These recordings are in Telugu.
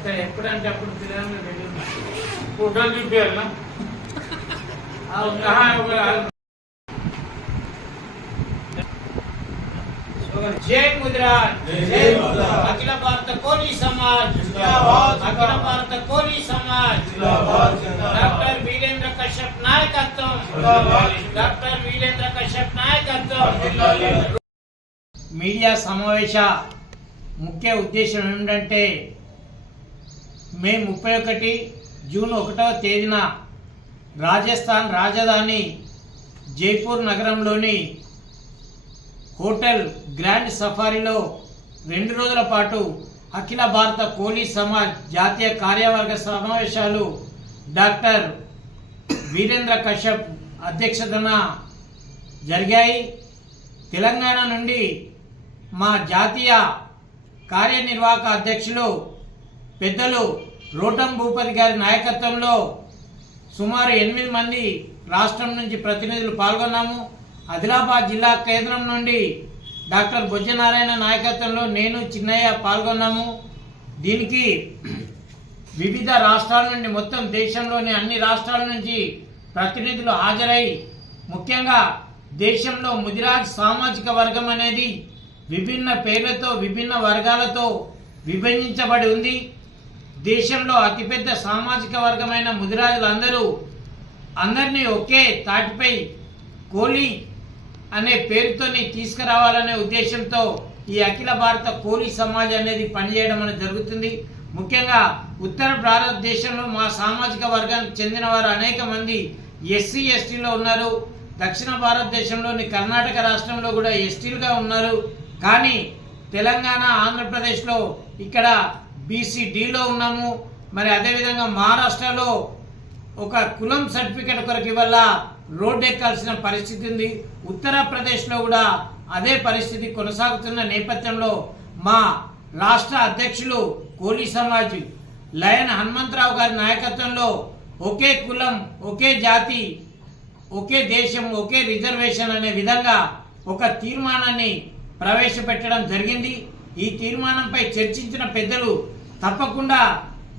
అక్కడ ఎప్పుడంటే అప్పుడు పిల్లలు ఫోటోలు చూపించాలి जय गुजरात अखिल भारत कोली समाज अखिल भारत कोली समाज डॉक्टर वीरेंद्र कश्यप नायकत्व डॉक्टर वीरेंद्र कश्यप नायकत्व మీడియా సమావేశ ముఖ్య ఉద్దేశం ఏమిటంటే మే 31 జూన్ 1వ తేదీన రాజస్థాన్ రాజధాని జైపూర్ నగరంలోని హోటల్ గ్రాండ్ సఫారీలో 2 రోజుల పాటు అఖిల భారత కోలీ సమాజ్ జాతీయ కార్యవర్గ సమావేశాలు డాక్టర్ వీరేంద్ర కశ్యప్ అధ్యక్షతన జరిగాయి. తెలంగాణ నుండి మా జాతీయ కార్యనిర్వాహక అధ్యక్షులు పెద్దలు రోటం భూపతి గారి నాయకత్వంలో సుమారు 8 మంది రాష్ట్రం నుంచి ప్రతినిధులు పాల్గొన్నాము. ఆదిలాబాద్ జిల్లా కేంద్రం నుండి డాక్టర్ బొజ్జనారాయణ నాయకత్వంలో నేను చిన్నయ్య పాల్గొన్నాము. దీనికి వివిధ రాష్ట్రాల నుండి మొత్తం దేశంలోని అన్ని రాష్ట్రాల నుంచి ప్రతినిధులు హాజరై ముఖ్యంగా దేశంలో ముదిరాజ్ సామాజిక వర్గం అనేది విభిన్న పేర్లతో విభిన్న వర్గాలతో విభజించబడి ఉంది. దేశంలో అతిపెద్ద సామాజిక వర్గమైన ముదిరాజులందరూ అందరినీ ఒకే తాటిపై కోలీ అనే పేరుతోని తీసుకురావాలనే ఉద్దేశంతో ఈ అఖిల భారత కోలీ సమాజ్ అనేది పనిచేయడం అనేది జరుగుతుంది. ముఖ్యంగా ఉత్తర భారతదేశంలో మా సామాజిక వర్గానికి చెందిన వారు అనేక మంది ఎస్సీ ఎస్టీలో ఉన్నారు. దక్షిణ భారతదేశంలోని కర్ణాటక రాష్ట్రంలో కూడా ఎస్టీలుగా ఉన్నారు. కానీ తెలంగాణ ఆంధ్రప్రదేశ్లో ఇక్కడ బీసీడీలో ఉన్నాము. మరి అదేవిధంగా మహారాష్ట్రలో ఒక కులం సర్టిఫికెట్ కొరకు ఇవల్ల రోడ్డు ఎక్కాల్సిన పరిస్థితి ఉంది. ఉత్తరప్రదేశ్లో కూడా అదే పరిస్థితి కొనసాగుతున్న నేపథ్యంలో మా రాష్ట్ర అధ్యక్షులు కోలీ సమాజ్ లయన్ హనుమంతరావు గారి నాయకత్వంలో ఒకే కులం ఒకే జాతి ఒకే దేశం ఒకే రిజర్వేషన్ అనే విధంగా ఒక తీర్మానాన్ని ప్రవేశపెట్టడం జరిగింది. ఈ తీర్మానంపై చర్చించిన పెద్దలు తప్పకుండా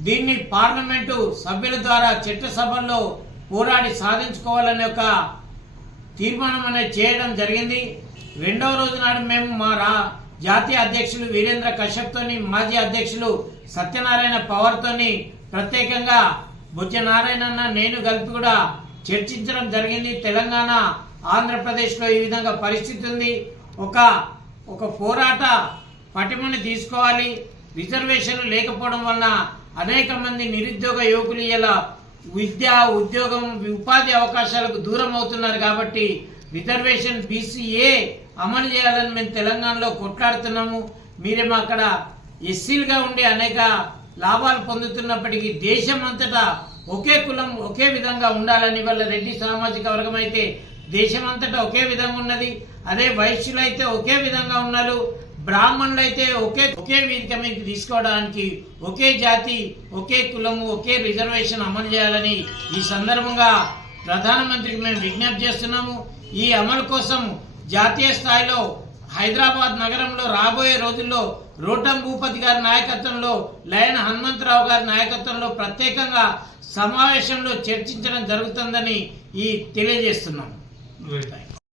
దీన్ని పార్లమెంటు సభ్యుల ద్వారా చట్టసభల్లో పోరాడి సాధించుకోవాలనే ఒక తీర్మానం అనేది చేయడం జరిగింది. 2వ రోజు నాడు మేము మా జాతీయ అధ్యక్షులు వీరేంద్ర కశ్యప్తోని మాజీ అధ్యక్షులు సత్యనారాయణ పవర్తోని ప్రత్యేకంగా బొజ్జనారాయణ నేను కలిపి కూడా చర్చించడం జరిగింది. తెలంగాణ ఆంధ్రప్రదేశ్లో ఈ విధంగా పరిస్థితి ఉంది. ఒక పోరాట పటిమని తీసుకోవాలి. రిజర్వేషన్లు లేకపోవడం వలన అనేక మంది నిరుద్యోగ యువకులు ఇలా విద్య ఉద్యోగం ఉపాధి అవకాశాలకు దూరం అవుతున్నారు. కాబట్టి రిజర్వేషన్ బీసీఏ అమలు చేయాలని మేము తెలంగాణలో కొట్లాడుతున్నాము. మీరేమో అక్కడ ఎస్సీలుగా ఉండి అనేక లాభాలు పొందుతున్నప్పటికీ దేశం అంతటా ఒకే కులం ఒకే విధంగా ఉండాలని వల్ల రెడ్డి సామాజిక వర్గం అయితే దేశం అంతటా ఒకే విధంగా ఉన్నది. అదే వైశ్యులు అయితే ఒకే విధంగా ఉన్నారు. బ్రాహ్మణులు అయితే ఒకే వేదిక మీద తీసుకోవడానికి ఒకే జాతి ఒకే కులము ఒకే రిజర్వేషన్ అమలు చేయాలని ఈ సందర్భంగా ప్రధానమంత్రికి మేము విజ్ఞప్తి చేస్తున్నాము. ఈ అమలు కోసం జాతీయ స్థాయిలో హైదరాబాద్ నగరంలో రాబోయే రోజుల్లో రోటం భూపతి గారి నాయకత్వంలో లయన్ హనుమంతరావు గారి నాయకత్వంలో ప్రత్యేకంగా సమావేశంలో చర్చించడం జరుగుతుందని తెలియజేస్తున్నాం.